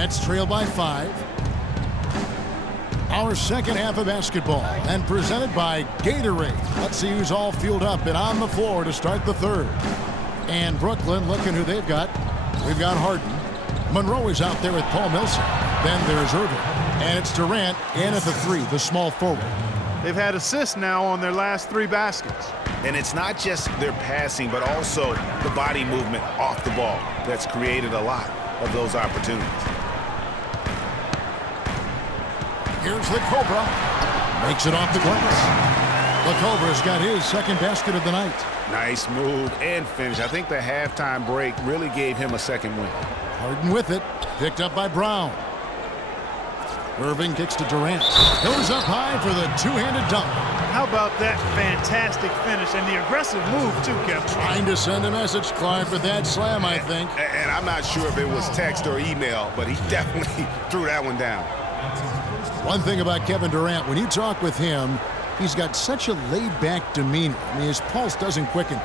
Nets trail by 5. Our second half of basketball, and presented by Gatorade. Let's see who's all fueled up and on the floor to start the third. And Brooklyn, looking who they've got. We've got Harden. Monroe is out there with Paul Millsap. Then there's Irving. And it's Durant in at the 3, the small forward. They've had assists now on their last 3 baskets. And it's not just their passing, but also the body movement off the ball that's created a lot of those opportunities. Here's the Cobra. Makes it off the glass. The Cobra's got his second basket of the night. Nice move and finish. I think the halftime break really gave him a second win. Harden with it. Picked up by Brown. Irving kicks to Durant. Goes up high for the two-handed dunk. How about that fantastic finish and the aggressive move, too, Kevin? Trying to send a message, Clark, with that slam, I think. And I'm not sure if it was text or email, but he definitely threw that one down. One thing about Kevin Durant, when you talk with him, he's got such a laid-back demeanor. I mean, his pulse doesn't quicken.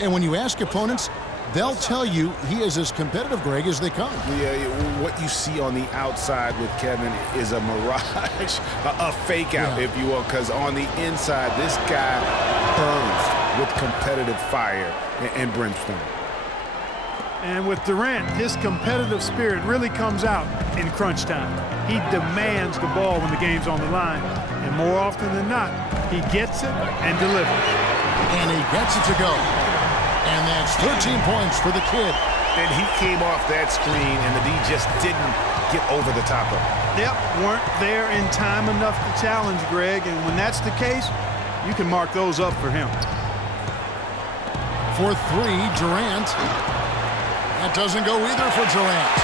And when you ask opponents, they'll tell you he is as competitive, Greg, as they come. Yeah, what you see on the outside with Kevin is a mirage, a fake-out, if you will, because on the inside, this guy burns with competitive fire and brimstone. And with Durant, his competitive spirit really comes out in crunch time. He demands the ball when the game's on the line, and more often than not, he gets it and delivers. And he gets it to go. And that's 13 points for the kid. And he came off that screen, and the D just didn't get over the top of it. Yep, weren't there in time enough to challenge Greg, and when that's the case, you can mark those up for him. For 3, Durant. That doesn't go either for Durant.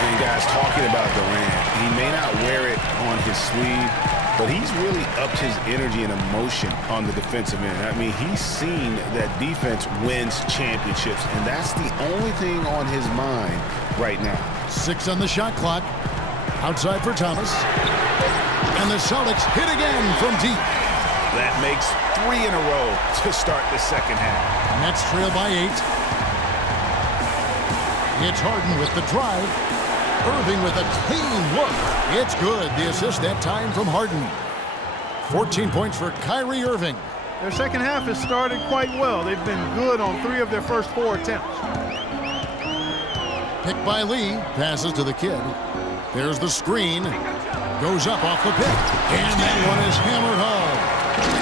And guys, talking about Durant, he may not wear it on his sleeve, but he's really upped his energy and emotion on the defensive end. I mean, he's seen that defense wins championships, and that's the only thing on his mind right now. 6 on the shot clock. Outside for Thomas. And the Celtics hit again from deep. That makes 3 in a row to start the second half. Nets trail by 8. It's Harden with the drive. Irving with a clean look. It's good. The assist that time from Harden. 14 points for Kyrie Irving. Their second half has started quite well. They've been good on 3 of their first 4 attempts. Picked by Lee. Passes to the kid. There's the screen. Goes up off the pick. And that one is hammered home.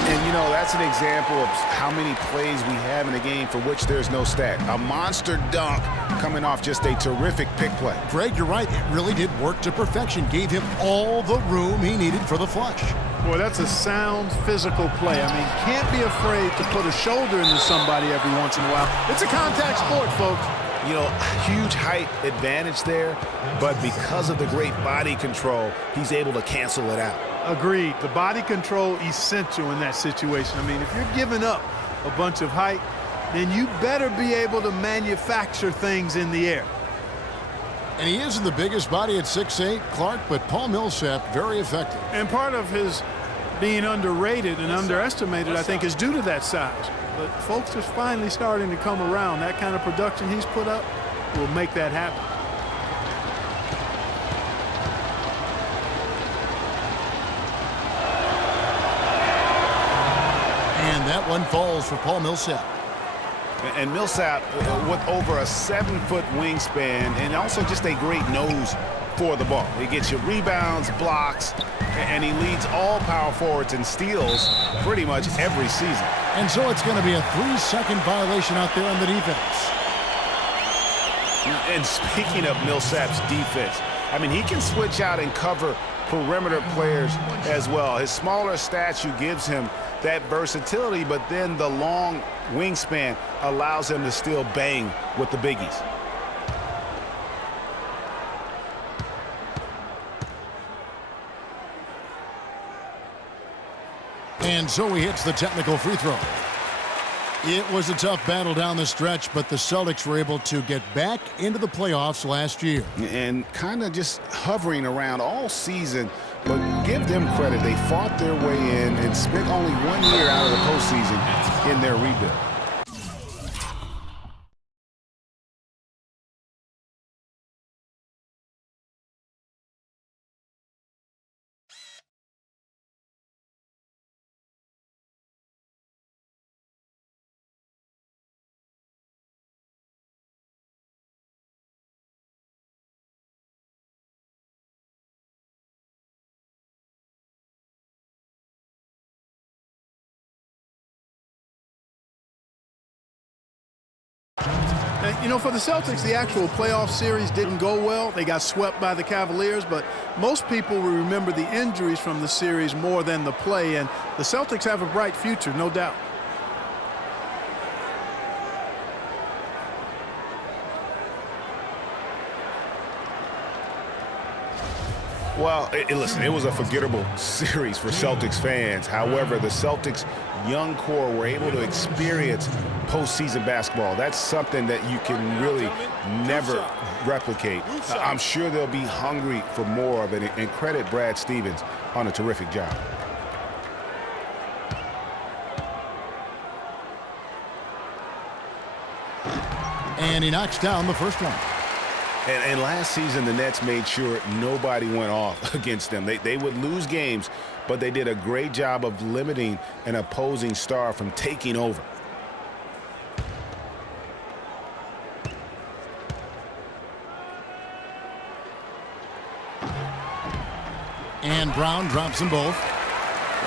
And, you know, that's an example of how many plays we have in a game for which there's no stat. A monster dunk coming off just a terrific pick play. Greg, you're right. It really did work to perfection. Gave him all the room he needed for the flush. Boy, that's a sound physical play. I mean, can't be afraid to put a shoulder into somebody every once in a while. It's a contact sport, folks. You know, huge height advantage there, but because of the great body control, he's able to cancel it out. Agreed. The body control essential in that situation. I mean, if you're giving up a bunch of height, then you better be able to manufacture things in the air. And he isn't the biggest body at 6'8", Clark, but Paul Millsap, very effective. And part of his being underrated and underestimated, I think, is due to that size. But folks are finally starting to come around. That kind of production he's put up will make that happen. And that one falls for Paul Millsap. And Millsap with over a 7-foot wingspan and also just a great nose for the ball. He gets you rebounds, blocks, and he leads all power forwards in steals pretty much every season. And so it's going to be a 3-second violation out there on the defense. And speaking of Millsap's defense, I mean, he can switch out and cover perimeter players as well. His smaller stature gives him that versatility, but then the long wingspan allows him to still bang with the biggies. And so he hits the technical free throw. It was a tough battle down the stretch, but the Celtics were able to get back into the playoffs last year. And kind of just hovering around all season, but give them credit. They fought their way in and spent only 1 year out of the postseason in their rebuild. You know, for the Celtics, the actual playoff series didn't go well. They got swept by the Cavaliers, but most people will remember the injuries from the series more than the play, and the Celtics have a bright future, no doubt. Well, listen, it was a forgettable series for Celtics fans. However, the Celtics' young core were able to experience postseason basketball. That's something that you can really never replicate. I'm sure they'll be hungry for more of it, and credit Brad Stevens on a terrific job. And he knocks down the first one. And last season, the Nets made sure nobody went off against them. They would lose games, but they did a great job of limiting an opposing star from taking over. And Brown drops them both.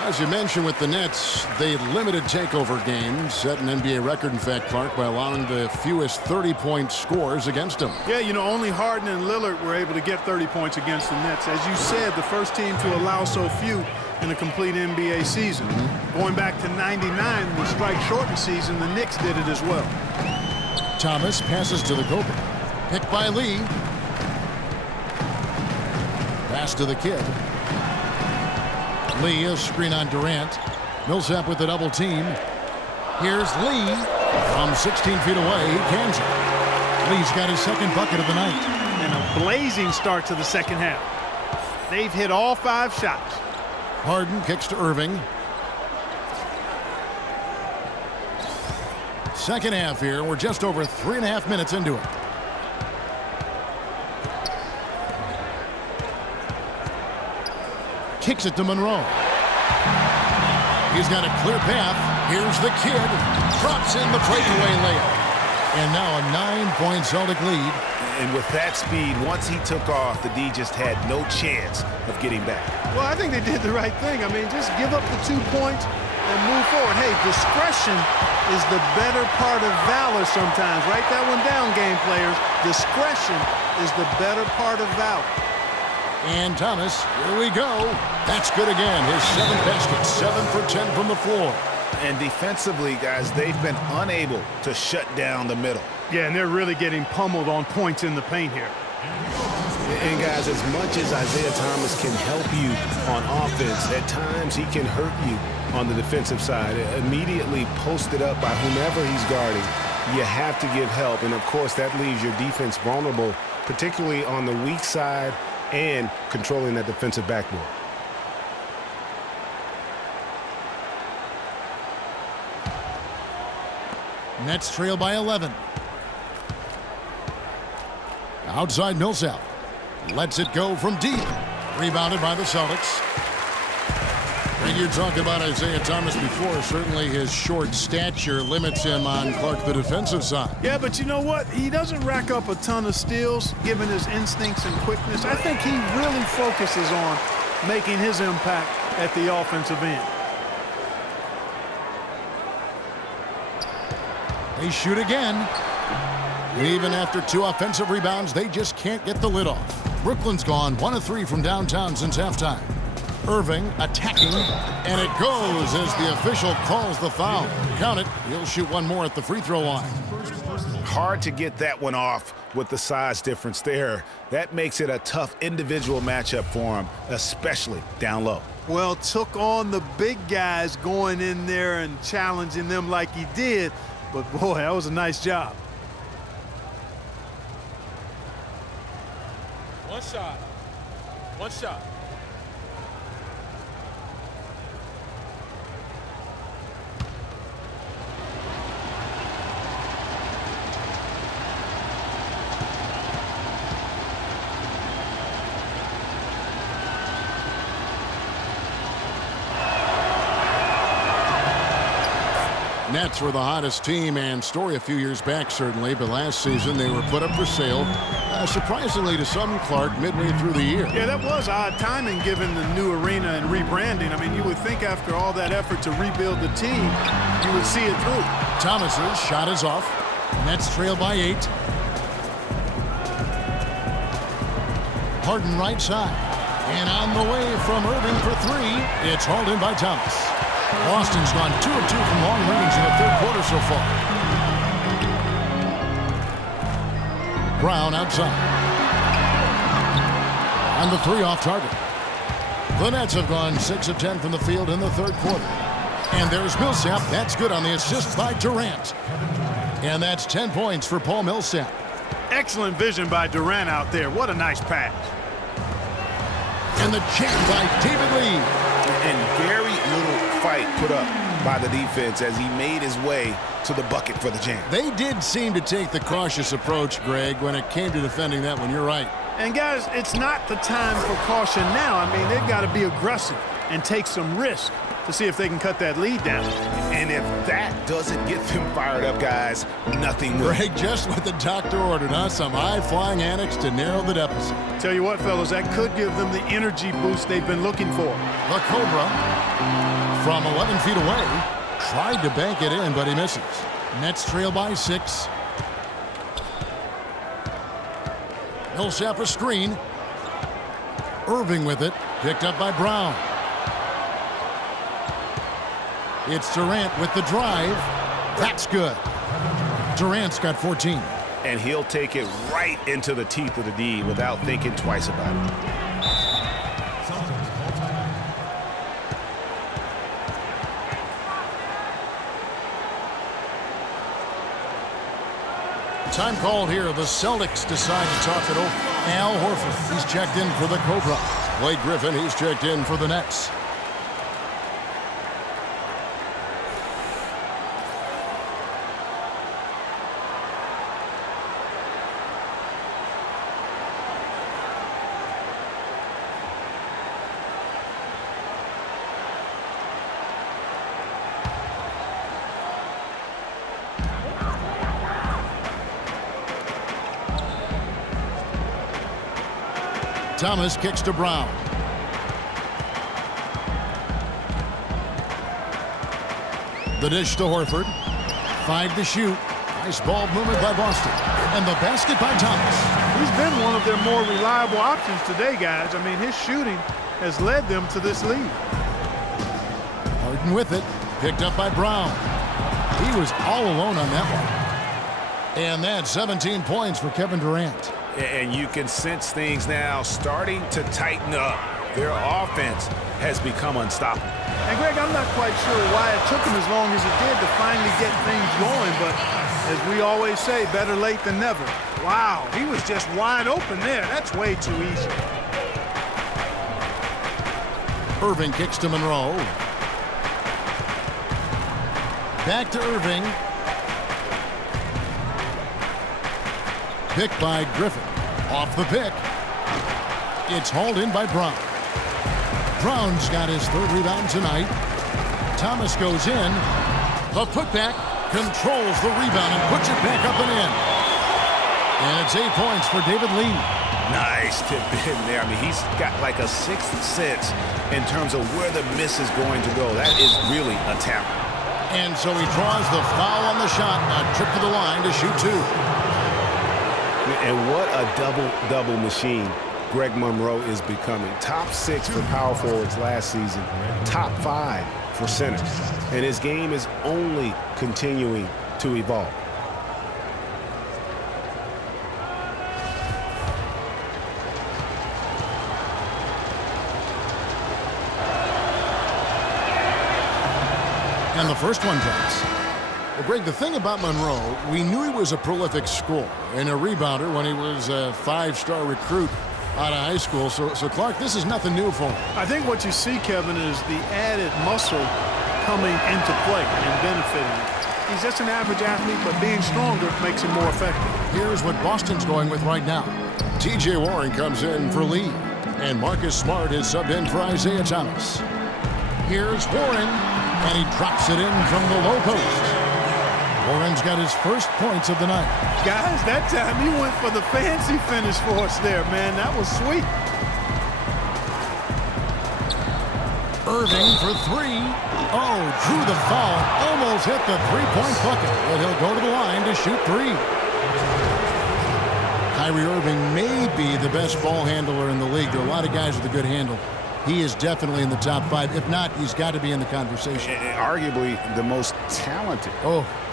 As you mentioned with the Nets, they limited takeover games, set an NBA record, in fact, Clark, by allowing the fewest 30-point scores against them. Yeah, you know, only Harden and Lillard were able to get 30 points against the Nets. As you said, the first team to allow so few in a complete NBA season. Going back to '99, the strike-shortened season, the Knicks did it as well. Thomas passes to the Kobe. Picked by Lee. Pass to the kid. Lee, a screen on Durant. Millsap with the double team. Here's Lee from 16 feet away. He cans it. Lee's got his second bucket of the night. And a blazing start to the second half. They've hit all 5 shots. Harden kicks to Irving. Second half here. We're just over 3.5 minutes into it. Kicks it to Monroe. He's got a clear path. Here's the kid. Drops in the breakaway layup. And now a 9-point Celtic lead. And with that speed, once he took off, the D just had no chance of getting back. Well, I think they did the right thing. I mean, just give up the 2 points and move forward. Hey, discretion is the better part of valor sometimes. Write that one down, game players. Discretion is the better part of valor. And Thomas, here we go. That's good again. His 7th basket, 7 for 10 from the floor. And defensively, guys, they've been unable to shut down the middle. Yeah, and they're really getting pummeled on points in the paint here. And guys, as much as Isaiah Thomas can help you on offense, at times he can hurt you on the defensive side. Immediately posted up by whomever he's guarding, you have to give help. And of course, that leaves your defense vulnerable, particularly on the weak side and controlling that defensive backboard. Nets trail by 11. Outside Millsap. Lets it go from deep. Rebounded by the Celtics. And you're talking about Isaiah Thomas before. Certainly his short stature limits him on, Clark, the defensive side. Yeah, but you know what? He doesn't rack up a ton of steals, given his instincts and quickness. I think he really focuses on making his impact at the offensive end. They shoot again. Even after 2 offensive rebounds, they just can't get the lid off. Brooklyn's gone 1 of 3 from downtown since halftime. Irving attacking, and it goes as the official calls the foul. Count it. He'll shoot 1 more at the free throw line. Hard to get that one off with the size difference there. That makes it a tough individual matchup for him, especially down low. Well, took on the big guys going in there and challenging them like he did. But, boy, that was a nice job. One shot. One shot. Nets were the hottest team and story a few years back, certainly, but last season they were put up for sale, surprisingly to some, Clark, midway through the year. Yeah, that was odd timing given the new arena and rebranding. I mean, you would think after all that effort to rebuild the team, you would see it through. Thomas's shot is off. Nets trail by 8. Harden right side. And on the way from Irving for 3. It's hauled in by Thomas. Boston's gone 2 of 2 from long range in the third quarter so far. Brown outside. On the 3 off target. The Nets have gone 6 of 10 from the field in the third quarter. And there's Millsap. That's good on the assist by Durant. And that's 10 points for Paul Millsap. Excellent vision by Durant out there. What a nice pass. And the check by David Lee. And very little fight put up by the defense as he made his way to the bucket for the jam. They did seem to take the cautious approach, Greg, when it came to defending that one. You're right. And guys, it's not the time for caution now. I mean, they've got to be aggressive and take some risk to see if they can cut that lead down. And if that doesn't get them fired up, guys, nothing will. Greg, just what the doctor ordered, huh? Some high-flying annex to narrow the deficit. Tell you what, fellas, that could give them the energy boost they've been looking for. The Cobra, from 11 feet away, tried to bank it in, but he misses. Nets trail by 6. Millsap a screen. Irving with it, picked up by Brown. It's Durant with the drive. That's good. Durant's got 14. And he'll take it right into the teeth of the D without thinking twice about it. Time called here. The Celtics decide to talk it over. Al Horford, he's checked in for the Cobra. Blake Griffin, he's checked in for the Nets. Thomas kicks to Brown. The dish to Horford. 5 to shoot. Nice ball movement by Boston. And the basket by Thomas. He's been one of their more reliable options today, guys. I mean, his shooting has led them to this lead. Harden with it. Picked up by Brown. He was all alone on that one. And that's 17 points for Kevin Durant. And you can sense things now starting to tighten up. Their offense has become unstoppable. And, Greg, I'm not quite sure why it took him as long as it did to finally get things going, but as we always say, better late than never. Wow, he was just wide open there. That's way too easy. Irving kicks to Monroe. Back to Irving. Pick by Griffin. Off the pick. It's hauled in by Brown. Brown's got his 3rd rebound tonight. Thomas goes in. The putback controls the rebound and puts it back up and in. And it's 8 points for David Lee. Nice tip in there. I mean, he's got like a 6th sense in terms of where the miss is going to go. That is really a talent. And so he draws the foul on the shot. A trip to the line to shoot 2. And what a double-double machine Greg Monroe is becoming. Top 6 for power forwards last season. Top 5 for centers. And his game is only continuing to evolve. And the first one comes. Well, Greg, the thing about Monroe, we knew he was a prolific scorer and a rebounder when he was a 5-star recruit out of high school. So Clark, this is nothing new for him. I think what you see, Kevin, is the added muscle coming into play and benefiting. He's just an average athlete, but being stronger makes him more effective. Here's what Boston's going with right now. T.J. Warren comes in for Lee, and Marcus Smart is subbed in for Isaiah Thomas. Here's Warren, and he drops it in from the low post. Warren's got his first points of the night. Guys, that time he went for the fancy finish for us there, man. That was sweet. Irving for 3. Oh, drew the foul. Almost hit the three-point bucket. But he'll go to the line to shoot three. Kyrie Irving may be the best ball handler in the league. There are a lot of guys with a good handle. He is definitely in the top 5. If not, he's got to be in the conversation. Arguably the most talented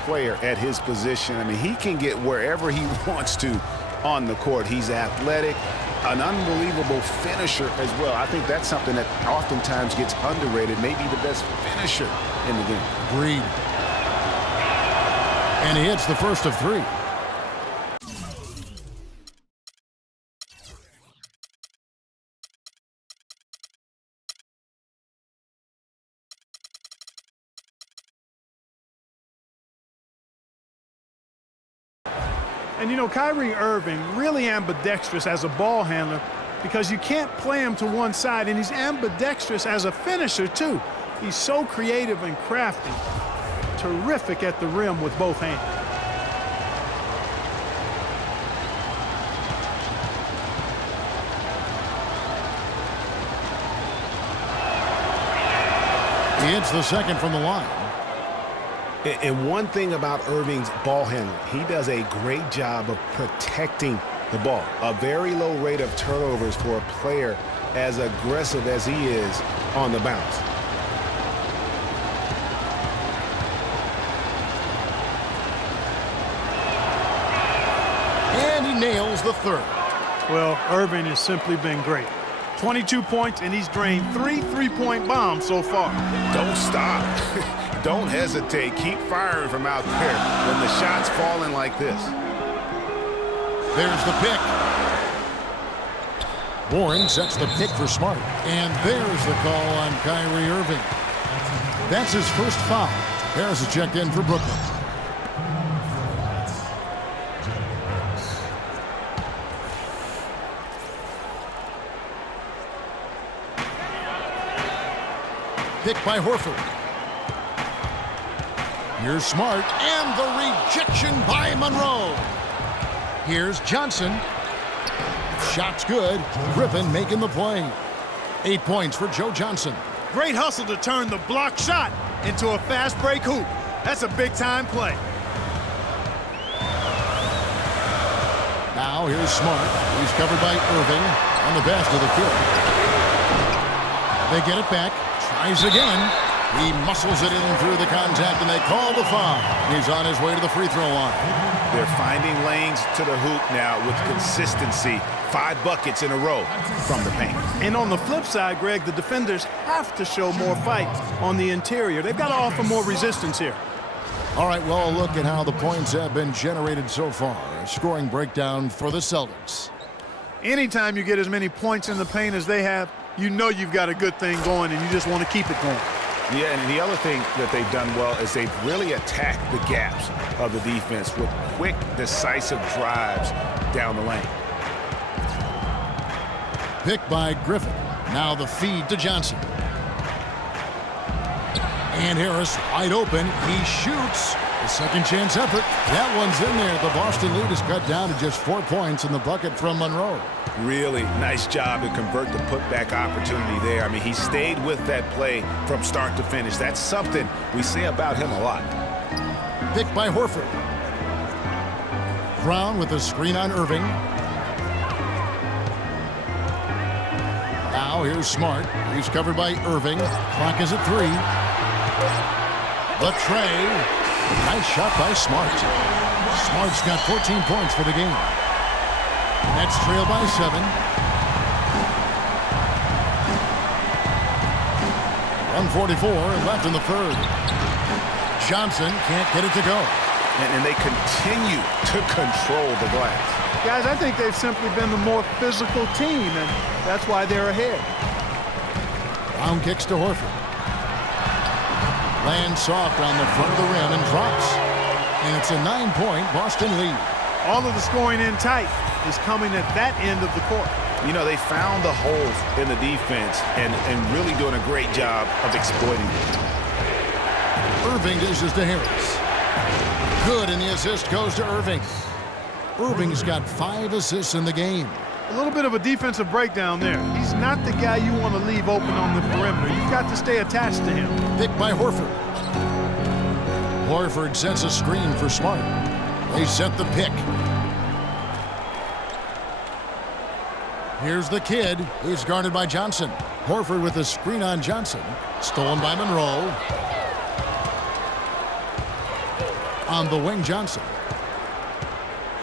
player at his position. I mean, he can get wherever he wants to on the court. He's athletic, an unbelievable finisher as well. I think that's something that oftentimes gets underrated. Maybe the best finisher in the game. Agreed. And he hits the first of 3. And, you know, Kyrie Irving really ambidextrous as a ball handler because you can't play him to one side, and he's ambidextrous as a finisher, too. He's so creative and crafty. Terrific at the rim with both hands. He hits the second from the line. And one thing about Irving's ball handling, he does a great job of protecting the ball. A very low rate of turnovers for a player as aggressive as he is on the bounce. And he nails the third. Well, Irving has simply been great. 22 points, and he's drained 3 three-point bombs so far. Don't stop. Don't hesitate. Keep firing from out there when the shot's falling like this. There's the pick. Warren sets the pick for Smart. And there's the call on Kyrie Irving. That's his first foul. Harris is checked in for Brooklyn. Pick by Horford. Here's Smart, and the rejection by Monroe. Here's Johnson. Shot's good. Griffin making the play. 8 points for Joe Johnson. Great hustle to turn the block shot into a fast break hoop. That's a big-time play. Now here's Smart. He's covered by Irving on the best of the kill. They get it back. Tries again. He muscles it in through the contact, and they call the foul. He's on his way to the free throw line. They're finding lanes to the hoop now with consistency. 5 buckets in a row from the paint. And on the flip side, Greg, the defenders have to show more fight on the interior. They've got to offer more resistance here. All right, well, look at how the points have been generated so far. A scoring breakdown for the Celtics. Anytime you get as many points in the paint as they have, you know you've got a good thing going, and you just want to keep it going. Yeah, and the other thing that they've done well is they've really attacked the gaps of the defense with quick, decisive drives down the lane. Picked by Griffin. Now the feed to Johnson. And Harris wide open. He shoots. The second chance effort. That one's in there. The Boston lead is cut down to just 4 points in the bucket from Monroe. Really nice job to convert the putback opportunity there. I mean, he stayed with that play from start to finish. That's something we say about him a lot. Picked by Horford. Brown with a screen on Irving. Now here's Smart. He's covered by Irving. Clock is at 3. The tray. Nice shot by Smart. Smart's got 14 points for the game. Nets trail by 7. 1:44 left in the third. Johnson can't get it to go. And they continue to control the glass. Guys, I think they've simply been the more physical team, and that's why they're ahead. Brown kicks to Horford. Lands soft on the front of the rim and drops. And it's a 9-point Boston lead. All of the scoring in tight is coming at that end of the court. You know, they found the holes in the defense and really doing a great job of exploiting them. Irving dishes to Harris. Good, and the assist goes to Irving. Irving's got 5 assists in the game. A little bit of a defensive breakdown there. He's not the guy you want to leave open on the perimeter. You've got to stay attached to him. Pick by Horford. Horford sends a screen for Smart. They set the pick. Here's the kid. He's guarded by Johnson. Horford with a screen on Johnson. Stolen by Monroe. On the wing, Johnson.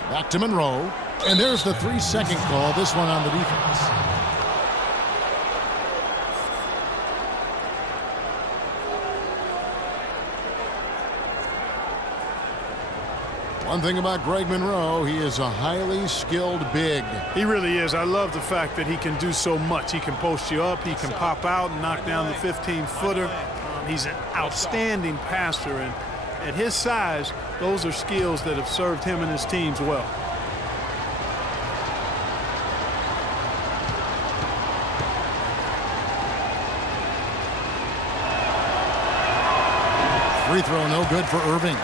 Back to Monroe. And there's the 3-second call. This one on the defense. One thing about Greg Monroe, he is a highly skilled big. He really is. I love the fact that he can do so much. He can post you up. He can pop out and knock down the 15-footer. He's an outstanding passer. And at his size, those are skills that have served him and his teams well. Free throw no good for Irving.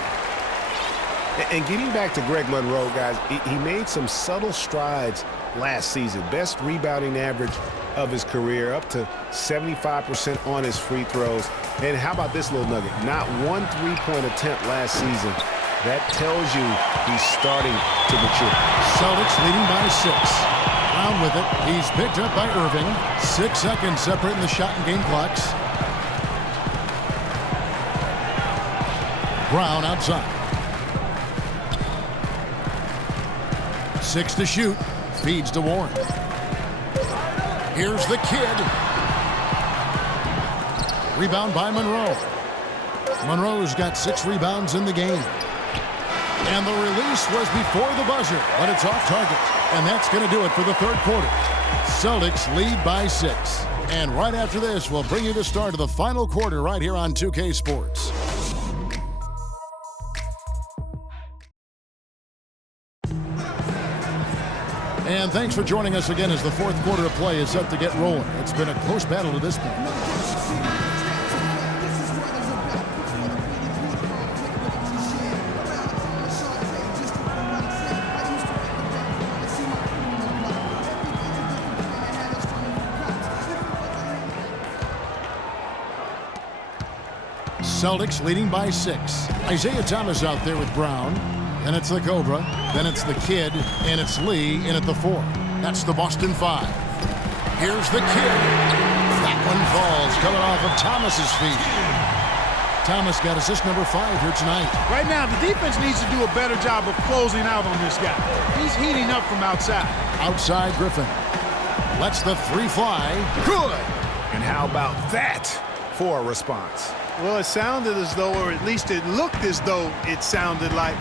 And getting back to Greg Monroe, guys, he made some subtle strides last season. Best rebounding average of his career, up to 75% on his free throws. And how about this little nugget? Not one three-point attempt last season. That tells you he's starting to mature. Celtics leading by 6. Brown with it. He's picked up by Irving. 6 seconds separating the shot and game clocks. Brown outside. 6 to shoot. Feeds to Warren. Here's the kid. Rebound by Monroe. Monroe's got 6 rebounds in the game. And the release was before the buzzer, but it's off target. And that's going to do it for the third quarter. Celtics lead by 6. And right after this, we'll bring you the start of the final quarter right here on 2K Sports. And thanks for joining us again as the fourth quarter of play is set to get rolling. It's been a close battle to this point. Celtics leading by 6. Isaiah Thomas out there with Brown. Then it's the Cobra. Then it's the kid. And it's Lee in at the 4. That's the Boston 5. Here's the kid. That one falls coming off of Thomas's feet. Thomas got assist number 5 here tonight. Right now, the defense needs to do a better job of closing out on this guy. He's heating up from outside. Outside Griffin. Lets the 3 fly. Good. And how about that for a response? Well, it sounded as though, or at least it looked as though it sounded like,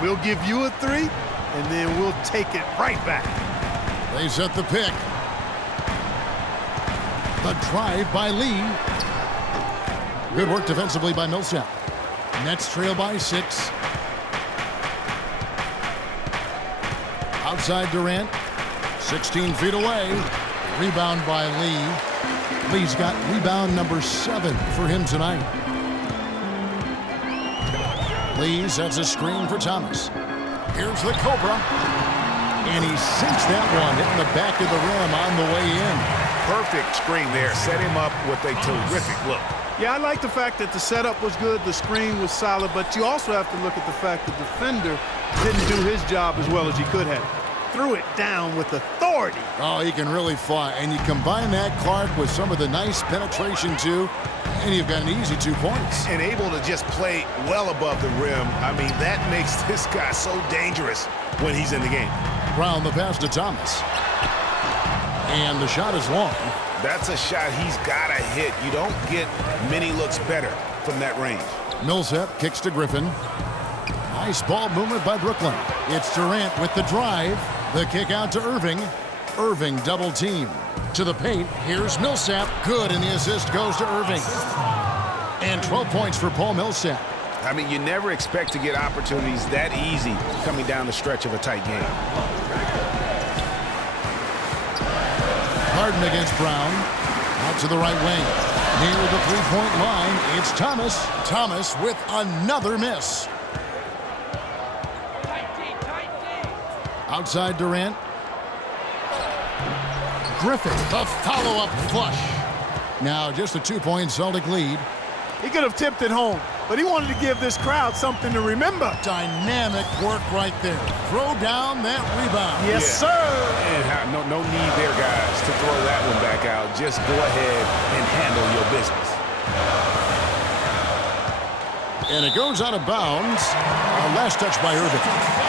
we'll give you a 3, and then we'll take it right back. They set the pick. The drive by Lee. Good work defensively by Millsap. Nets trail by 6. Outside Durant. 16 feet away. Rebound by Lee. Lee's got rebound number 7 for him tonight. Lee sets a screen for Thomas. Here's the Cobra. And he sinks that one, hitting the back of the rim on the way in. Perfect screen there. Set him up with a terrific look. Yeah, I like the fact that the setup was good, the screen was solid, but you also have to look at the fact the defender didn't do his job as well as he could have. Threw it down with authority. Oh, he can really fly. And you combine that, Clark, with some of the nice penetration, too, and you've got an easy 2 points. And able to just play well above the rim. I mean, that makes this guy so dangerous when he's in the game. Brown the pass to Thomas. And the shot is long. That's a shot he's got to hit. You don't get many looks better from that range. Millsap kicks to Griffin. Nice ball movement by Brooklyn. It's Durant with the drive. The kick out to Irving. Irving double team. To the paint. Here's Millsap. Good, and the assist goes to Irving. And 12 points for Paul Millsap. I mean, you never expect to get opportunities that easy coming down the stretch of a tight game. Harden against Brown. Out to the right wing. Near the three-point line, it's Thomas. Thomas with another miss. Outside Durant. Griffin, the follow-up flush. Now just a 2-point Celtic lead. He could have tipped it home, but he wanted to give this crowd something to remember. Dynamic work right there. Throw down that rebound. Yes, sir. And no need there, guys, to throw that one back out. Just go ahead and handle your business. And it goes out of bounds. Last touch by Irving.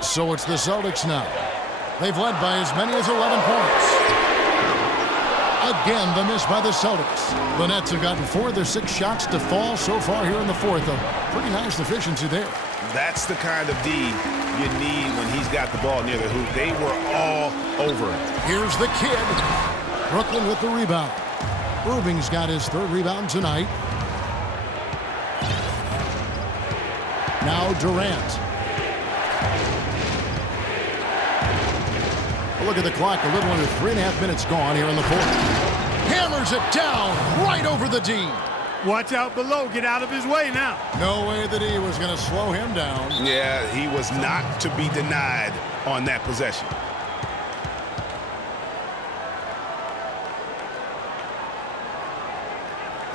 So it's the Celtics now. They've led by as many as 11 points. Again, the miss by the Celtics. The Nets have gotten 4 of their 6 shots to fall so far here in the fourth. A pretty nice efficiency there. That's the kind of D you need when he's got the ball near the hoop. They were all over it. Here's the kid. Brooklyn with the rebound. Irving's got his 3rd rebound tonight. Now Durant. Look at the clock, a little under 3.5 minutes gone here in the fourth. Hammers it down right over the D. Watch out below. Get out of his way now. No way the D was going to slow him down. Yeah, he was not to be denied on that possession.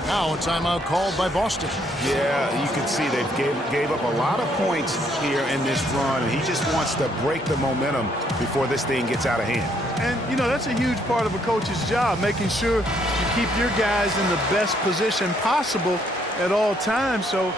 Now a timeout called by Boston. Yeah, you can see they gave up a lot of points here in this run, and he just wants to break the momentum before this thing gets out of hand. And, you know, that's a huge part of a coach's job, making sure you keep your guys in the best position possible at all times. So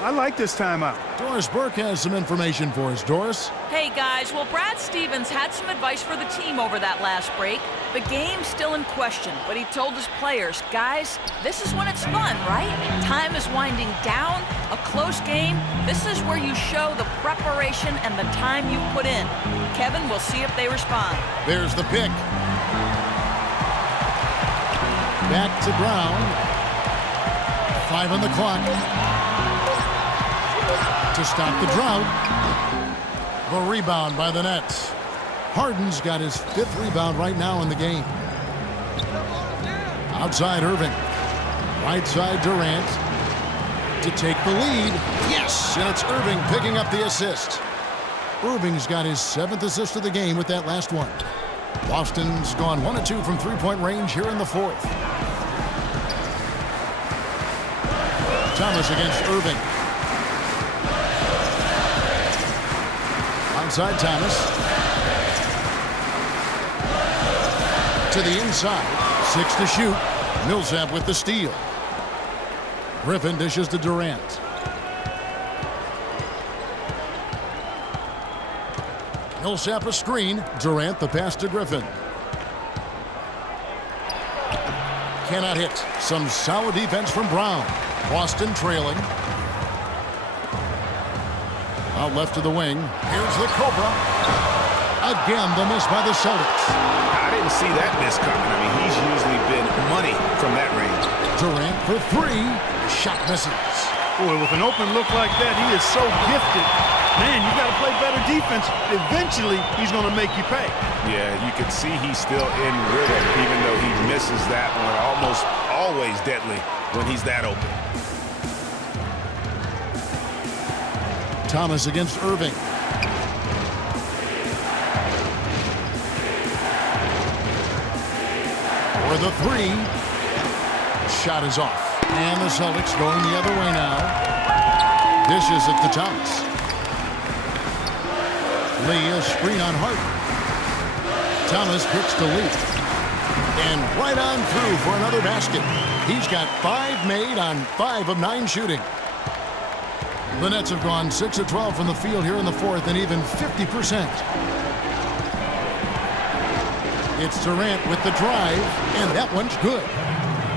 I like this timeout. Doris Burke has some information for us. Doris? Hey, guys. Well, Brad Stevens had some advice for the team over that last break. The game's still in question, but he told his players, guys, this is when it's fun, right? Time is winding down, a close game. This is where you show the preparation and the time you've put in. Kevin, we'll see if they respond. There's the pick. Back to Brown. 5 on the clock. To stop the drought. The rebound by the Nets. Harden's got his 5th rebound right now in the game. Outside Irving. Right side Durant. To take the lead. Yes! And it's Irving picking up the assist. Irving's got his 7th assist of the game with that last one. Boston's gone 1 of 2 from 3-point range here in the fourth. Thomas against Irving. Outside Thomas. To the inside. 6 to shoot. Millsap with the steal. Griffin dishes to Durant. Millsap a screen. Durant the pass to Griffin. Cannot hit. Some solid defense from Brown. Boston trailing. Out left to the wing. Here's the Cobra. Again, the miss by the Celtics. I didn't see that miss coming. I mean, he's usually been money from that range. Durant for 3. Shot misses. Boy, with an open look like that, he is so gifted. Man, you got to play better defense. Eventually, he's going to make you pay. Yeah, you can see he's still in rhythm, even though he misses that one. Almost always deadly when he's that open. Thomas against Irving. For the 3. Shot is off. And the Celtics going the other way now. Dishes it to Thomas. Lee, a screen on Harden. Thomas kicks to Lee. And right on through for another basket. He's got 5 made on 5 of 9 shooting. The Nets have gone 6 of 12 from the field here in the fourth and even 50%. It's Durant with the drive, and that one's good.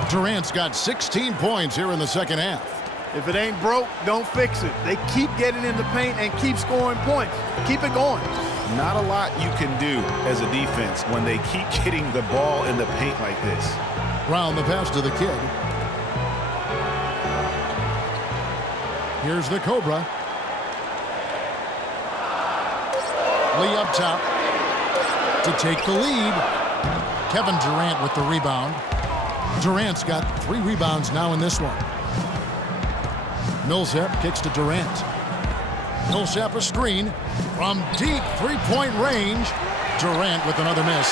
Durant's got 16 points here in the second half. If it ain't broke, don't fix it. They keep getting in the paint and keep scoring points. Keep it going. Not a lot you can do as a defense when they keep getting the ball in the paint like this. Brown the pass to the kid. Here's the Cobra. Lee up top to take the lead. Kevin Durant with the rebound. Durant's got 3 rebounds now in this one. Millsap kicks to Durant. Millsap a screen from deep three-point range. Durant with another miss.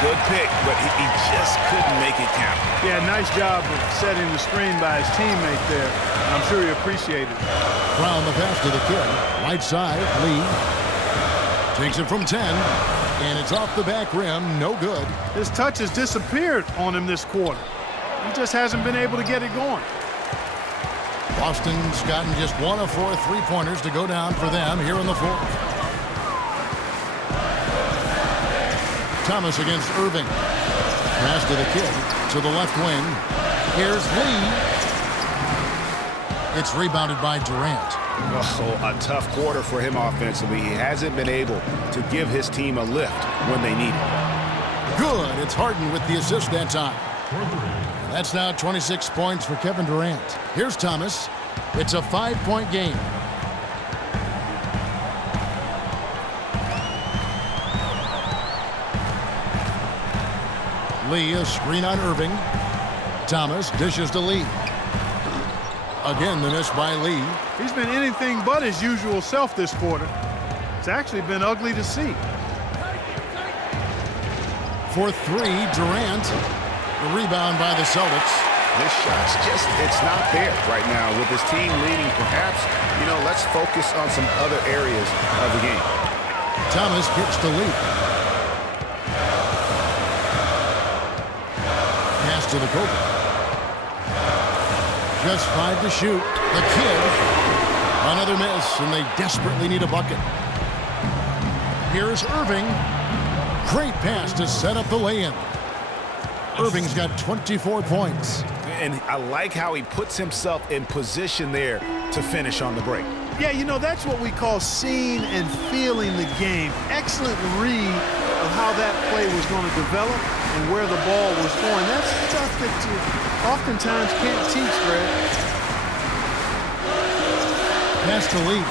Good pick, but he just couldn't make it count. Yeah, nice job of setting the screen by his teammate there. I'm sure he appreciated it. Brown the pass to the kid. Right side, Lee. Takes it from 10, and it's off the back rim. No good. His touch has disappeared on him this quarter. He just hasn't been able to get it going. Boston's gotten just 1 of 4 3-pointers to go down for them here in the fourth. Thomas against Irving. Pass to the kid to the left wing. Here's Lee. It's rebounded by Durant. Oh, a tough quarter for him offensively. He hasn't been able to give his team a lift when they need it. Good. It's Harden with the assist that time. That's now 26 points for Kevin Durant. Here's Thomas. It's a 5-point game. Lee, a screen on Irving. Thomas dishes to Lee. Again, the miss by Lee. He's been anything but his usual self this quarter. It's actually been ugly to see. For 3, Durant. The rebound by the Celtics. This shot's just, it's not there right now. With his team leading, perhaps, let's focus on some other areas of the game. Thomas kicks to Lee. Pass to the Cobra. Just 5 to shoot. The kid. Another miss, and they desperately need a bucket. Here's Irving. Great pass to set up the lay-in. Irving's got 24 points. And I like how he puts himself in position there to finish on the break. Yeah, that's what we call seeing and feeling the game. Excellent read of how that play was going to develop and where the ball was going. That's stuff that you oftentimes can't teach, Greg. Pass to Lee.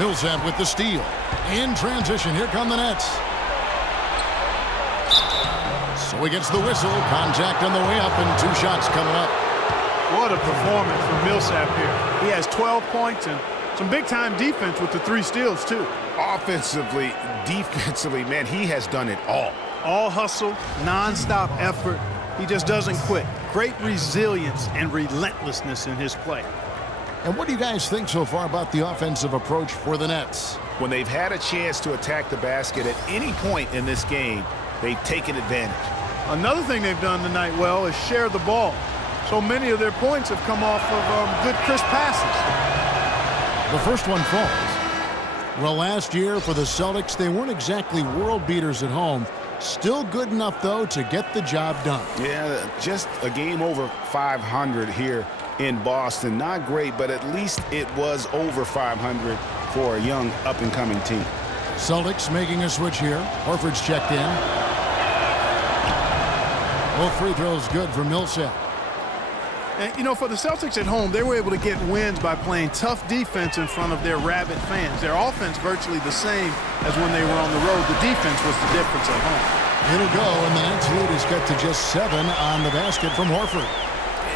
Millsap with the steal. In transition, here come the Nets. So he gets the whistle. Contact on the way up and 2 shots coming up. What a performance from Millsap here. He has 12 points and some big-time defense with the 3 steals, too. Offensively, defensively, man, he has done it all. All hustle, non-stop effort. He just doesn't quit. Great resilience and relentlessness in his play. And what do you guys think so far about the offensive approach for the Nets? When they've had a chance to attack the basket at any point in this game, they've taken advantage. Another thing they've done tonight well is share the ball. So many of their points have come off of good, crisp passes. The first one falls. Well, last year for the Celtics, they weren't exactly world beaters at home. Still good enough, though, to get the job done. Yeah, just a game over 500 here in Boston. Not great, but at least it was over 500 for a young, up-and-coming team. Celtics making a switch here. Horford's checked in. Both free throws good for Millsap. And, for the Celtics at home, they were able to get wins by playing tough defense in front of their rabid fans. Their offense virtually the same as when they were on the road. The defense was the difference at home. It'll go, and the Nets lead is cut to just 7 on the basket from Horford.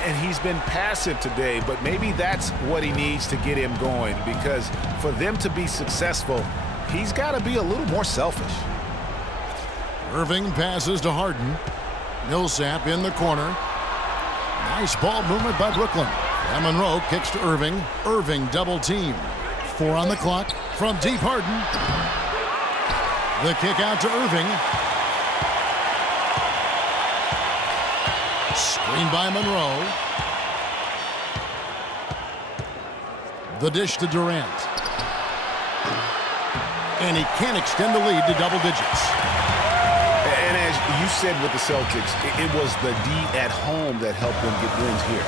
And he's been passive today, but maybe that's what he needs to get him going, because for them to be successful, he's got to be a little more selfish. Irving passes to Harden. Millsap in the corner. Nice ball movement by Brooklyn. And Monroe kicks to Irving. Irving double team. 4 on the clock from deep. Harden. The kick out to Irving. Screen by Monroe. The dish to Durant. And he can't extend the lead to double digits. And as you said with the Celtics, it was the D at home that helped them get wins here.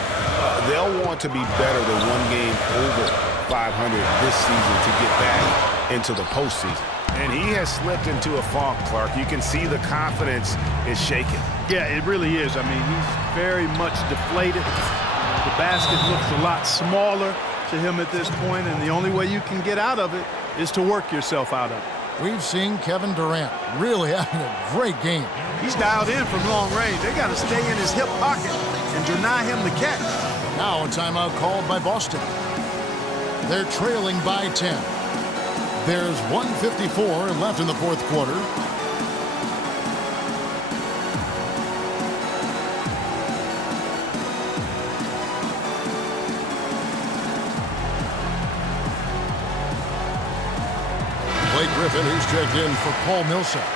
They'll want to be better than 1 game over 500 this season to get back into the postseason. And he has slipped into a funk, Clark. You can see the confidence is shaken. Yeah, it really is. I mean, he's very much deflated. The basket looks a lot smaller to him at this point, and the only way you can get out of it is to work yourself out of it. We've seen Kevin Durant really having a great game. He's dialed in from long range. They got to stay in his hip pocket and deny him the catch. Now a timeout called by Boston. They're trailing by 10. There's 1:54 left in the fourth quarter. Blake Griffin, who's checked in for Paul Millsap.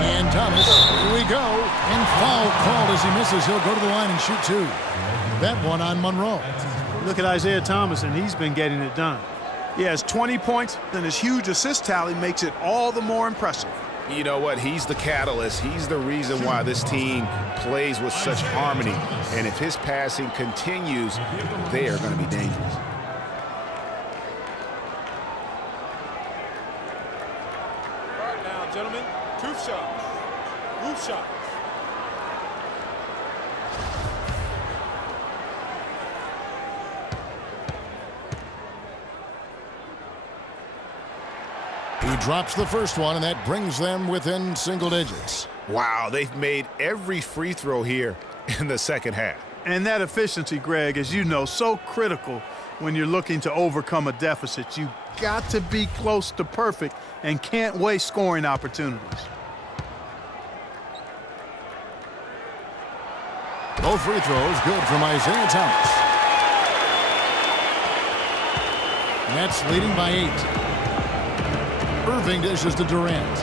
And Thomas, here we go. And foul called as he misses. He'll go to the line and shoot two. That one on Monroe. Look at Isaiah Thomas, and he's been getting it done. He has 20 points, and his huge assist tally makes it all the more impressive. You know what? He's the catalyst. He's the reason why this team plays with such harmony. And if his passing continues, they are going to be dangerous. All right now, gentlemen, two shots. Roof shots. He drops the first one, and that brings them within single digits. Wow, they've made every free throw here in the second half. And that efficiency, Greg, as you know, so critical when you're looking to overcome a deficit. You got to be close to perfect and can't waste scoring opportunities. Both free throws good from Isaiah Thomas. Nets leading by 8. Irving dishes to Durant.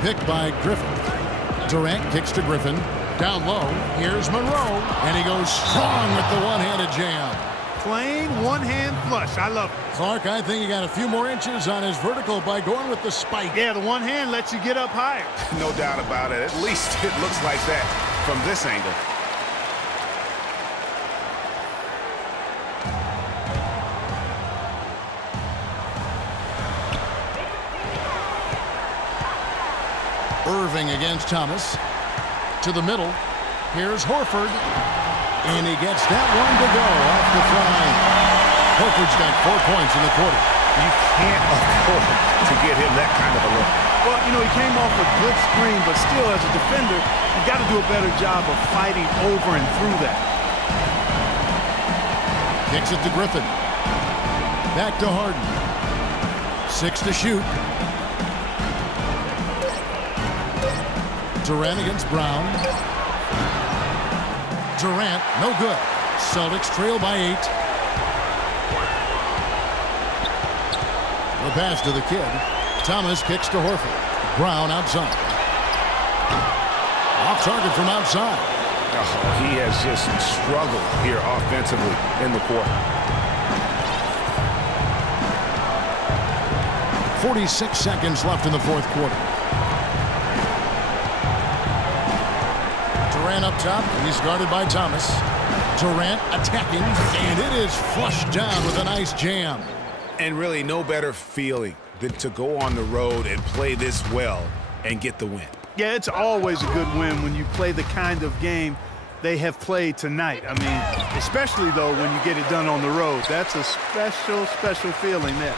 Picked by Griffin. Durant kicks to Griffin. Down low, here's Monroe. And he goes strong with the one-handed jam. Plain one-hand flush. I love it. Clark, I think he got a few more inches on his vertical by going with the spike. Yeah, the one hand lets you get up higher. No doubt about it. At least it looks like that from this angle. Irving against Thomas. To the middle. Here's Horford. And he gets that one to go off the front line. Horford's got 4 points in the quarter. You can't afford to get him that kind of a look. Well, you know, he came off a good screen, but still, as a defender, you got to do a better job of fighting over and through that. Kicks it to Griffin. Back to Harden. 6 to shoot. Durant against Brown. Durant, no good. Celtics trail by 8. The pass to the kid. Thomas kicks to Horford. Brown outside. Off target from outside. Oh, he has just struggled here offensively in the quarter. 46 seconds left in the fourth quarter. Durant up top. He's guarded by Thomas. Durant attacking, and it is flushed down with a nice jam. And really no better feeling than to go on the road and play this well and get the win. Yeah, it's always a good win when you play the kind of game they have played tonight. I mean, especially, though, when you get it done on the road. That's a special, special feeling there.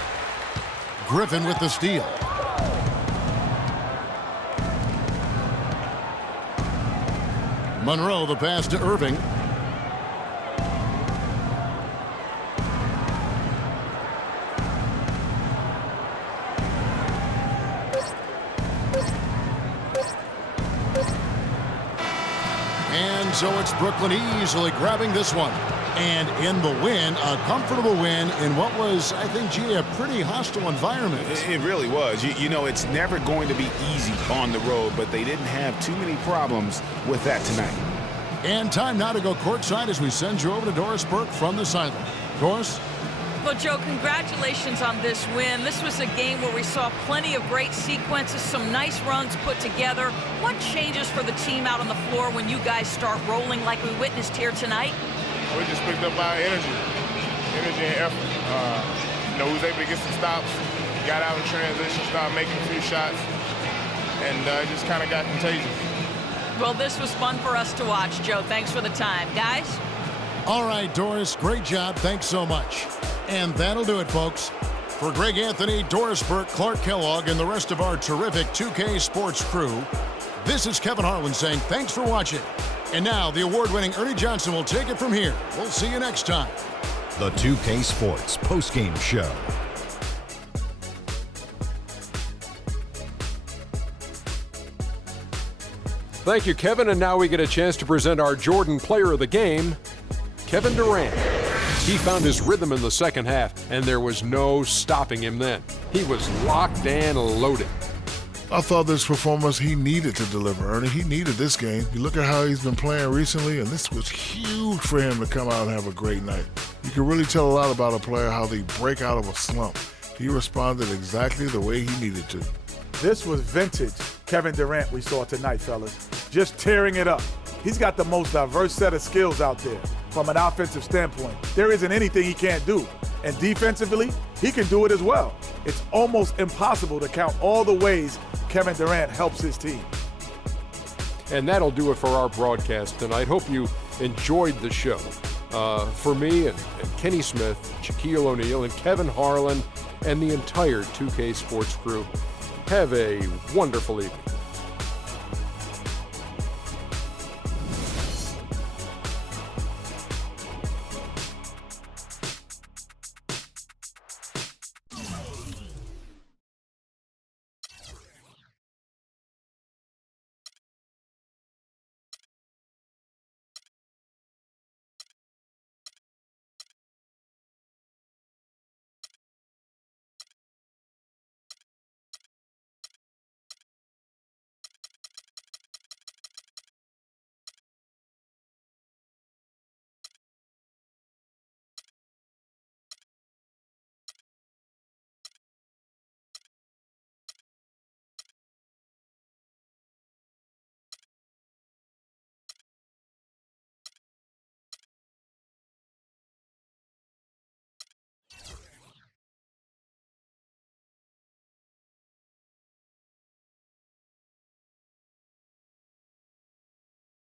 Griffin with the steal. Monroe, the pass to Irving. And so it's Brooklyn easily grabbing this one. And in the win, a comfortable win in what was, I think, G, a pretty hostile environment. It really was. You know, it's never going to be easy on the road, but they didn't have too many problems with that tonight. And time now to go courtside as we send you over to Doris Burke from the sideline. Doris? Well, Joe, congratulations on this win. This was a game where we saw plenty of great sequences, some nice runs put together. What changes for the team out on the floor when you guys start rolling like we witnessed here tonight? We just picked up our energy. energy and effort. You know, he was able to get some stops, got out in transition, started making a few shots, and it just kind of got contagious. Well, this was fun for us to watch, Joe. Thanks for the time. Guys? All right, Doris, great job. Thanks so much. And that'll do it, folks. For Greg Anthony, Doris Burke, Clark Kellogg, and the rest of our terrific 2K Sports crew, this is Kevin Harlan saying thanks for watching. And now the award-winning Ernie Johnson will take it from here. We'll see you next time. The 2K Sports postgame show. Thank you, Kevin. And now we get a chance to present our Jordan Player of the Game, Kevin Durant. He found his rhythm in the second half, and there was no stopping him then. He was locked and loaded. I thought this performance he needed to deliver, Ernie. He needed this game. You look at how he's been playing recently, and this was huge for him to come out and have a great night. You can really tell a lot about a player, how they break out of a slump. He responded exactly the way he needed to. This was vintage Kevin Durant we saw tonight, fellas. Just tearing it up. He's got the most diverse set of skills out there from an offensive standpoint. There isn't anything he can't do. And defensively, he can do it as well. It's almost impossible to count all the ways Kevin Durant helps his team. And that'll do it for our broadcast tonight. Hope you enjoyed the show. For me and Kenny Smith, Shaquille O'Neal, and Kevin Harlan, and the entire 2K Sports crew, have a wonderful evening.